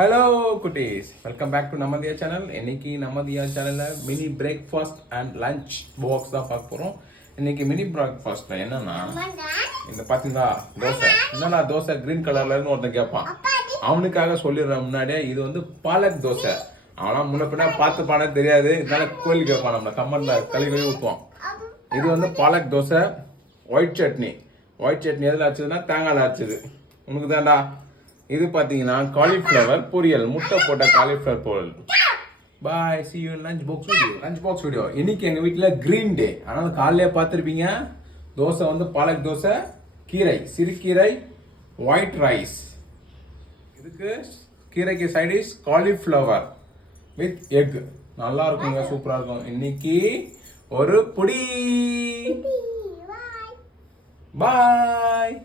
Hello குட்டீஸ், welcome back to நமதியா channel. இன்னைக்கு நமதியா சேனலில் mini breakfast and lunch box தான் பார்க்க போகிறோம். இன்னைக்கு மினி பிரேக்ஃபாஸ்ட்டில் என்னன்னா, இந்த பார்த்தீங்களா தோசை. என்னன்னா தோசை கிரீன் கலர்லன்னு ஒருத்தன் கேட்பான். அவனுக்காக சொல்லிடுறேன் முன்னாடியே, இது வந்து பாலக் தோசை. ஆனால் முன்ன பின்னா பார்த்து பாட தெரியாது, இதனால கோழி கேட்பான். நம்மளை கம்மனில் கழுவி ஊற்றுவான். இது வந்து பாலக் தோசை. ஒயிட் சட்னி எதில் ஆச்சுதுன்னா தேங்காயில் ஆச்சுது. உனக்கு தான்டா. இது பார்த்தீங்கன்னா காலிஃப்ளவர் பொரியல், முட்டை போட்ட காலிஃப்ளவர் பொரியல். பாய், see you in lunch box video. இன்னைக்கு எங்கள் வீட்டில் கிரீன் டே, அதனால காலையிலே பார்த்துருப்பீங்க. தோசை வந்து பாலக் தோசை, கீரை, சிறுகீரை, ஒயிட் ரைஸ். இதுக்கு கீரைக்கு சைடிஷ் காலிஃப்ளவர் வித் எக். நல்லா இருக்குங்க, சூப்பராக இருக்கும். இன்னைக்கு ஒரு புடி. பாய்.